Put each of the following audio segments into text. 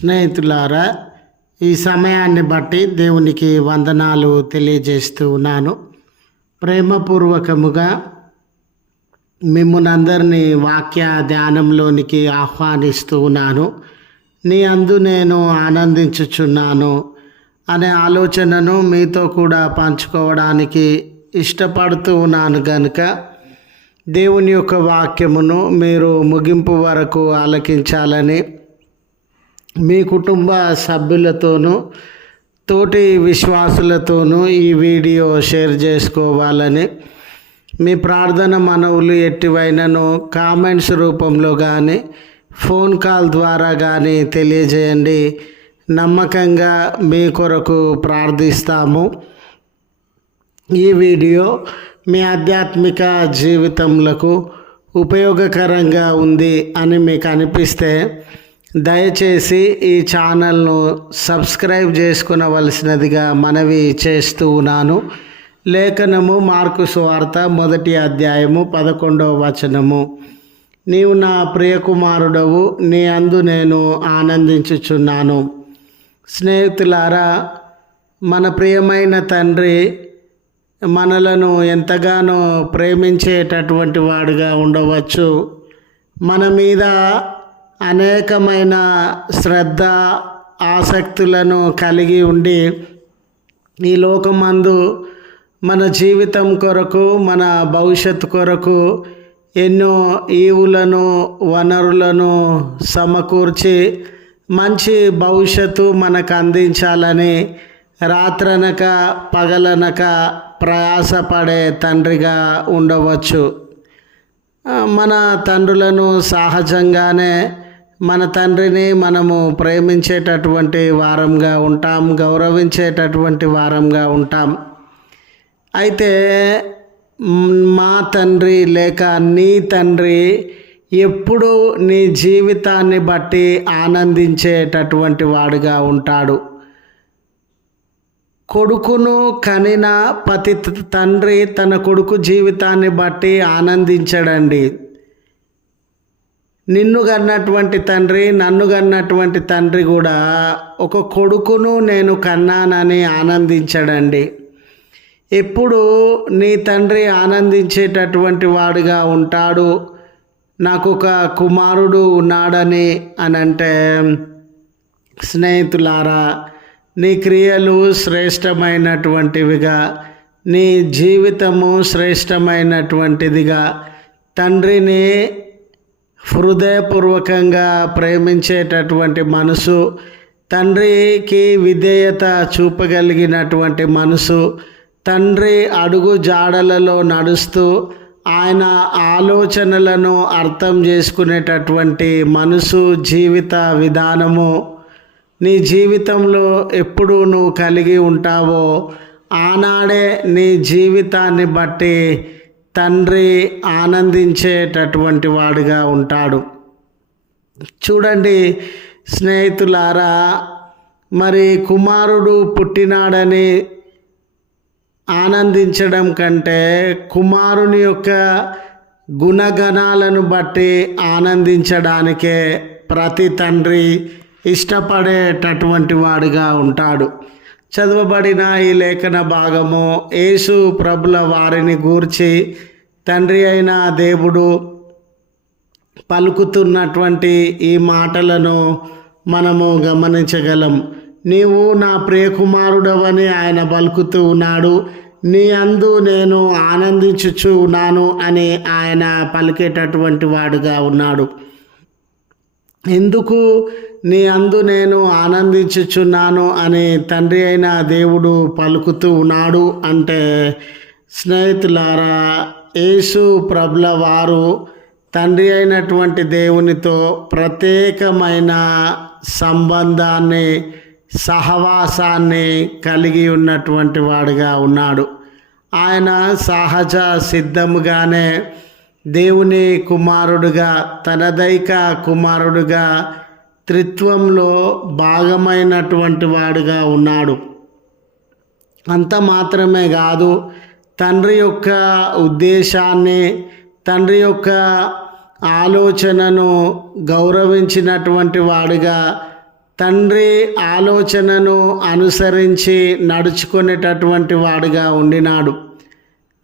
స్నేహితులారా ఈ సమయాన్ని బట్టి దేవునికి వందనాలు తెలియజేస్తూ ఉన్నాను. ప్రేమపూర్వకముగా మిమ్మల్ని వాక్య ధ్యానంలోనికి ఆహ్వానిస్తూ ఉన్నాను. నీ అందు నేను ఆనందించుచున్నాను అనే ఆలోచనను మీతో కూడా పంచుకోవడానికి ఇష్టపడుతూ ఉన్నాను కనుక దేవుని యొక్క వాక్యమును మీరు ముగింపు వరకు ఆలకించాలని మీ కుటుంబ సభ్యులతోనూ తోటి విశ్వాసులతోనూ ఈ వీడియో షేర్ చేసుకోవాలని మీ ప్రార్థన మనవులు ఎట్టివైనను కామెంట్స్ రూపంలో కానీ ఫోన్ కాల్ ద్వారా కానీ తెలియజేయండి. నమ్మకంగా మీ కొరకు ప్రార్థిస్తాము. ఈ వీడియో మీ ఆధ్యాత్మిక జీవితంలో ఉపయోగకరంగా ఉంది అని మీకు అనిపిస్తే దయచేసి ఈ ఛానల్ను సబ్స్క్రైబ్ చేసుకునవలసినదిగా మనవి చేస్తూ ఉన్నాను. లేఖనము మార్కు సువార్త మొదటి అధ్యాయము పదకొండవ వచనము. నీవు నా ప్రియకుమారుడవు నీ అందు నేను ఆనందించుచున్నాను. స్నేహితులారా మన ప్రియమైన తండ్రి మనలను ఎంతగానో ప్రేమించేటటువంటి వాడుగా ఉండవచ్చు. మన మీద అనేకమైన శ్రద్ధ ఆసక్తులను కలిగి ఉండి ఈ లోకమందు మన జీవితం కొరకు మన భవిష్యత్తు కొరకు ఎన్నో ఈవులను వనరులను సమకూర్చి మంచి భవిష్యత్తు మనకు అందించాలని రాత్రనక పగలనక ప్రయాసపడే తండ్రిగా ఉండవచ్చు. మన తండ్రులను సహజంగానే మన తండ్రిని మనము ప్రేమించేటటువంటి వారంగా ఉంటాం గౌరవించేటటువంటి వారంగా ఉంటాం. అయితే మా తండ్రి లేక నీ తండ్రి ఎప్పుడు నీ జీవితాన్ని బట్టి ఆనందించేటటువంటి వాడుగా ఉంటాడు. కొడుకును కనిన పతి తండ్రి తన కొడుకు జీవితాన్ని బట్టి ఆనందించడండి. నిన్ను కన్నటువంటి తండ్రి నన్ను కన్నటువంటి తండ్రి కూడా ఒక కొడుకును నేను కన్నానని ఆనందించడండి. ఎప్పుడు నీ తండ్రి ఆనందించేటటువంటి వాడుగా ఉంటాడు? నాకు ఒక కుమారుడు ఉన్నాడని అని అంటే స్నేహితులారా నీ క్రియలు శ్రేష్టమైనటువంటివిగా నీ జీవితము శ్రేష్టమైనటువంటిదిగా తండ్రిని హృదయపూర్వకంగా ప్రేమించేటటువంటి మనసు తండ్రికి విధేయత చూపగలిగినటువంటి మనసు తండ్రి అడుగు జాడలలో నడుస్తూ ఆయన ఆలోచనలను అర్థం చేసుకునేటటువంటి మనసు జీవిత విధానము. నీ జీవితంలో ఎప్పుడు నువ్వు కలిగి ఉంటావో ఆనాడే నీ జీవితాన్ని బట్టి తండ్రి ఆనందించేటటువంటి వాడుగా ఉంటాడు. చూడండి స్నేహితులారా మరి కుమారుడు పుట్టినాడని ఆనందించడం కంటే కుమారుని యొక్క గుణగణాలను బట్టి ఆనందించడానికే ప్రతి తండ్రి ఇష్టపడేటటువంటి వాడుగా ఉంటాడు. చదవబడిన ఈ లేఖన భాగము యేసు ప్రభుల వారిని గూర్చి తండ్రి అయిన దేవుడు పలుకుతున్నటువంటి ఈ మాటలను మనము గమనించగలం. నీవు నా ప్రియకుమారుడవని ఆయన పలుకుతూ ఉన్నాడు. నీ అందు నేను ఆనందించుచు ఉన్నాను అని ఆయన పలికేటటువంటి వాడుగా ఉన్నాడు. ఎందుకు నీ అందు నేను ఆనందించుచున్నాను అని తండ్రి అయిన దేవుడు పలుకుతూ ఉన్నాడు అంటే స్నేహితులారా యేసు ప్రభుల వారు తండ్రి అయినటువంటి దేవునితో ప్రత్యేకమైన సంబంధాన్ని సహవాసాన్ని కలిగి ఉన్నటువంటి వాడుగా ఉన్నాడు. ఆయన సహజ సిద్ధముగానే దేవుని కుమారుడుగా తనదైక కుమారుడుగా త్రిత్వంలో భాగమైనటువంటి వాడుగా ఉన్నాడు. అంత మాత్రమే కాదు తండ్రి యొక్క ఉద్దేశాన్ని తండ్రి యొక్క ఆలోచనను గౌరవించినటువంటి వాడుగా తండ్రి ఆలోచనను అనుసరించి నడుచుకునేటటువంటి వాడుగా ఉండినాడు.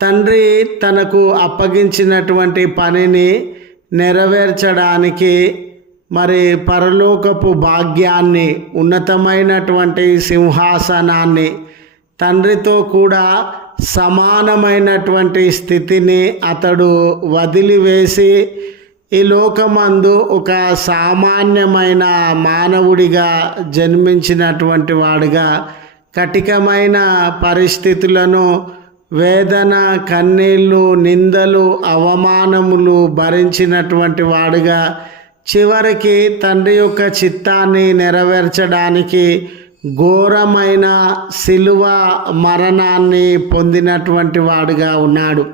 తండ్రి తనకు అప్పగించినటువంటి పనిని నెరవేర్చడానికి మరి పరలోకపు భాగ్యాన్ని ఉన్నతమైనటువంటి సింహాసనాన్ని తండ్రితో కూడా సమానమైనటువంటి స్థితిని అతడు వదిలివేసి ఈ లోకమందు ఒక సామాన్యమైన మానవుడిగా జన్మించినటువంటి వాడుగా కటికమైన పరిస్థితులను వేదన కన్నీళ్ళు నిందలు అవమానములు భరించినటువంటి వాడుగా చివరికి తండ్రి యొక్క చిత్తాన్ని నెరవేర్చడానికి ఘోరమైన శిలువ మరణాన్ని పొందినటువంటి వాడుగా ఉన్నాడు.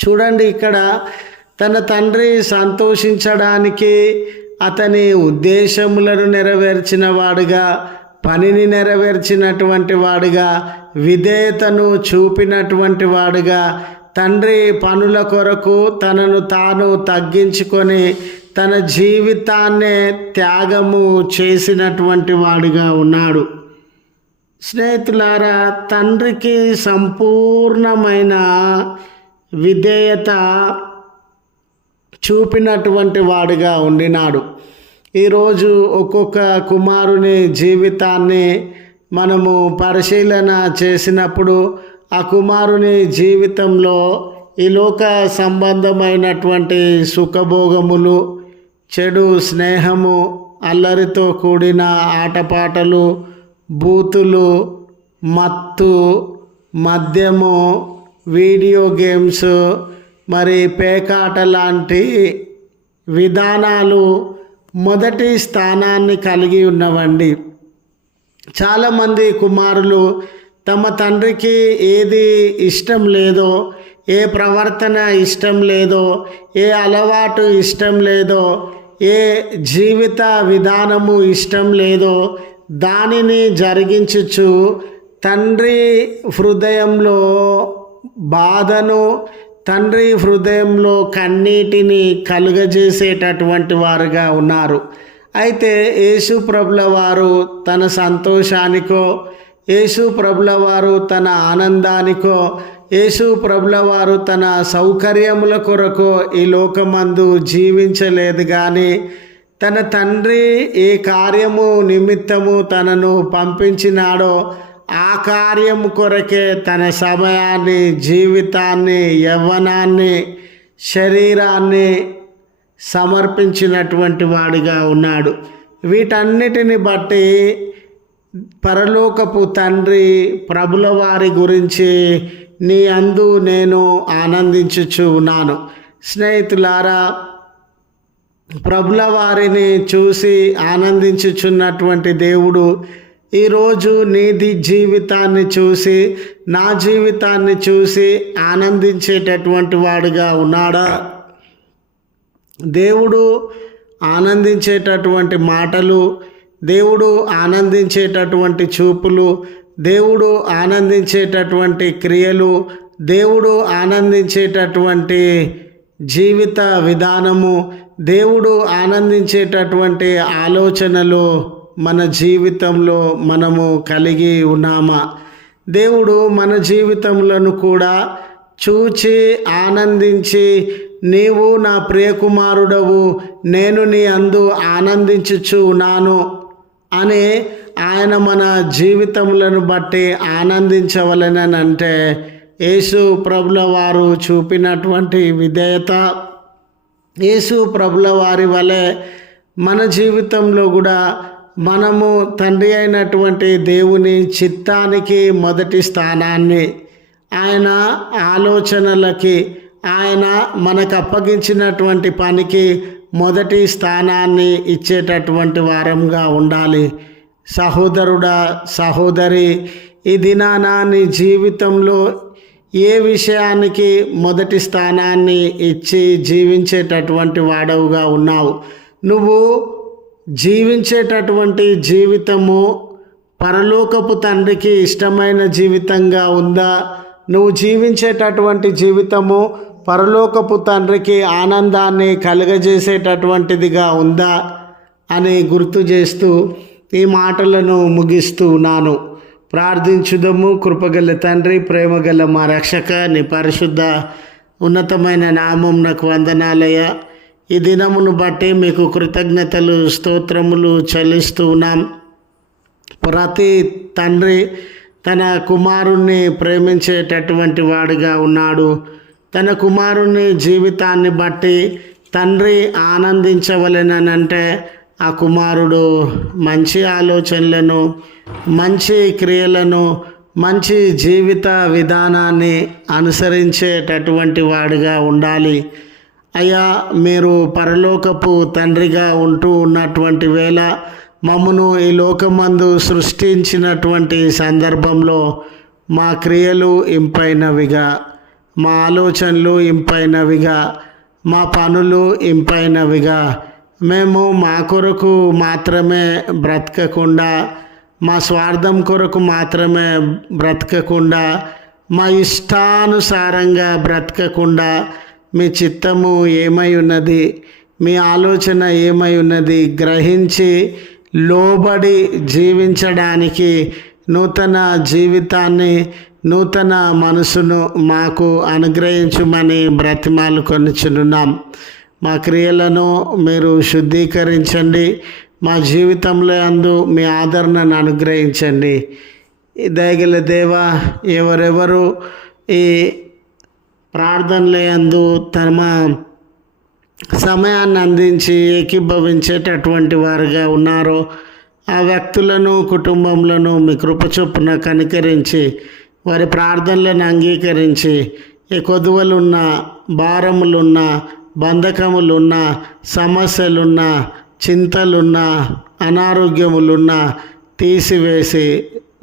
చూడండి ఇక్కడ తన తండ్రి సంతోషించడానికి అతని ఉద్దేశములను నెరవేర్చిన వాడుగా పనిని నెరవేర్చినటువంటి వాడుగా విధేయతను చూపినటువంటి వాడుగా తండ్రి పనుల కొరకు తనను తాను తగ్గించుకొని తన జీవితాన్నే త్యాగము చేసినటువంటి వాడుగా ఉన్నాడు. స్నేహితులారా తండ్రికి సంపూర్ణమైన విధేయత చూపినటువంటి వాడిగా ఉండినాడు. ఈరోజు ఒక్కొక్క కుమారుని జీవితాన్ని మనము పరిశీలన చేసినప్పుడు ఆ కుమారుని జీవితంలో ఈ లోక సంబంధమైనటువంటి సుఖభోగములు చెడు స్నేహము అల్లరితో కూడిన ఆటపాటలు బూతులు మత్తు మద్యము వీడియో గేమ్స్ మరి పేకాట లాంటి విధానాలు మొదటి స్థానాన్ని కలిగి ఉన్నవండి. చాలామంది కుమారులు తమ తండ్రికి ఏది ఇష్టం లేదో ఏ ప్రవర్తన ఇష్టం లేదో ఏ అలవాటు ఇష్టం లేదో ఏ జీవిత విధానము ఇష్టం లేదో దానిని జరిగించుచు తండ్రి హృదయంలో బాధను తండ్రి హృదయంలో కన్నీటిని కలుగజేసేటటువంటి వారుగా ఉన్నారు. అయితే యేసు ప్రభుల వారు తన సంతోషానికో యేసు ప్రభుల వారు తన ఆనందానికో యేసు ప్రభుల వారు తన సౌకర్యముల కొరకు ఈ లోకమందు జీవించలేదు కానీ తన తండ్రి ఏ కార్యము నిమిత్తము తనను పంపించినాడో ఆ కార్యం కొరకే తన సమయాన్ని జీవితాన్ని యవ్వనాన్ని శరీరాన్ని సమర్పించినటువంటి వాడిగా ఉన్నాడు. వీటన్నిటిని బట్టి పరలోకపు తండ్రి ప్రభుల వారి గురించి నీ అందు నేను ఆనందించుచు ఉన్నాను. స్నేహితులారా ప్రభుల వారిని చూసి ఆనందించుచున్నటువంటి దేవుడు ఈరోజు నీది జీవితాన్ని చూసి నా జీవితాన్ని చూసి ఆనందించేటటువంటి వాడుగా ఉన్నాడా? దేవుడు ఆనందించేటటువంటి మాటలు దేవుడు ఆనందించేటటువంటి చూపులు దేవుడు ఆనందించేటటువంటి క్రియలు దేవుడు ఆనందించేటటువంటి జీవిత విధానము దేవుడు ఆనందించేటటువంటి ఆలోచనలు మన జీవితంలో మనము కలిగి ఉన్నామా? దేవుడు మన జీవితములను కూడా చూచి ఆనందించి నీవు నా ప్రియకుమారుడవు నేను నీ అందు ఆనందించుచు ఉన్నాను అనే ఆయన మన జీవితములను బట్టి ఆనందించవలనని అంటే యేసు ప్రభుల వారు చూపినటువంటి విధేయత యేసు ప్రభుల వారి వలె మన జీవితంలో కూడా మనము తండ్రి అయినటువంటి దేవుని చిత్తానికి మొదటి స్థానాన్ని ఆయన ఆలోచనలకి ఆయన మనకు అప్పగించినటువంటి పనికి మొదటి స్థానాన్ని ఇచ్చేటటువంటి వారంగా ఉండాలి. సహోదరుడా సహోదరి ఈ దినాన నీ జీవితంలో ఏ విషయానికి మొదటి స్థానాన్ని ఇచ్చి జీవించేటటువంటి వాడవుగా ఉన్నావు? నువ్వు జీవించేటటువంటి జీవితము పరలోకపు తండ్రికి ఇష్టమైన జీవితంగా ఉందా? నువ్వు జీవించేటటువంటి జీవితము పరలోకపు తండ్రికి ఆనందాన్ని కలుగజేసేటటువంటిదిగా ఉందా? అని గుర్తు చేస్తూ ఈ మాటలను ముగిస్తూ ఉన్నాను. ప్రార్థించుదము కృపగల తండ్రి ప్రేమగల మా రక్షక నీ పరిశుద్ధ ఉన్నతమైన నామం నాకు వందనాలయ ఈ దినమును బట్టి మీకు కృతజ్ఞతలు స్తోత్రములు చెల్లిస్తూ ఉన్నాం. ప్రతి తండ్రి తన కుమారుణ్ణి ప్రేమించేటటువంటి వాడిగా ఉన్నాడు. తన కుమారుని జీవితాన్ని బట్టి తండ్రి ఆనందించవలెనంటే ఆ కుమారుడు మంచి ఆలోచనలను మంచి క్రియలను మంచి జీవిత విధానాన్ని అనుసరించేటటువంటి వాడిగా ఉండాలి. అయ్యా మీరు పరలోకపు తండ్రిగా ఉంటూ ఉన్నటువంటి వేళ మమ్మను ఈ లోకమందు సృష్టించినటువంటి సందర్భంలో మా క్రియలు ఇంపైనవిగా మా ఆలోచనలు ఇంపైనవిగా మా పనులు ఇంపైనవిగా మేము మా కొరకు మాత్రమే బ్రతకకుండా మా స్వార్థం కొరకు మాత్రమే బ్రతకకుండా మా ఇష్టానుసారంగా బ్రతకకుండా మీ చిత్తము ఏమై ఉన్నది మీ ఆలోచన ఏమై ఉన్నది గ్రహించి లోబడి జీవించడానికి నూతన జీవితాన్ని నూతన మనసును మాకు అనుగ్రహించమని బ్రతిమాలు కొనుచున్నాం. మా క్రియలను మీరు శుద్ధీకరించండి. మా జీవితంలో అందు మీ ఆదరణను అనుగ్రహించండి. దయగల దేవ ఎవరెవరు ఈ ప్రార్థనల యందు తమ సమయాన్ని అందించి ఏకీభవించేటటువంటి వారుగా ఉన్నారో ఆ వ్యక్తులను కుటుంబంలో మీ కృపచొప్పున కనికరించి వారి ప్రార్థనలను అంగీకరించి ఈ కొదువలున్న భారములున్న బంధకములున్న సమస్యలున్నా చింతలున్నా అనారోగ్యములున్నా తీసివేసి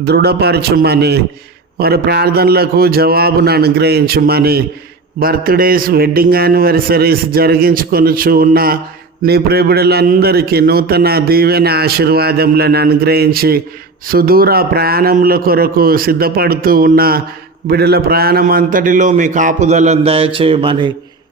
దృఢపరచుమని వారి ప్రార్థనలకు జవాబును అనుగ్రహించుమని బర్త్డేస్ వెడ్డింగ్ యానివర్సరీస్ జరిగించుకొనుచు ఉన్న నీ ప్రేమిడులందరికీ నూతన దీవెన ఆశీర్వాదములను అనుగ్రహించి సుదూర ప్రయాణముల కొరకు సిద్ధపడుతూ ఉన్న బిడల ప్రయాణం అంతటిలో మీ కాపుదలను దయచేయమని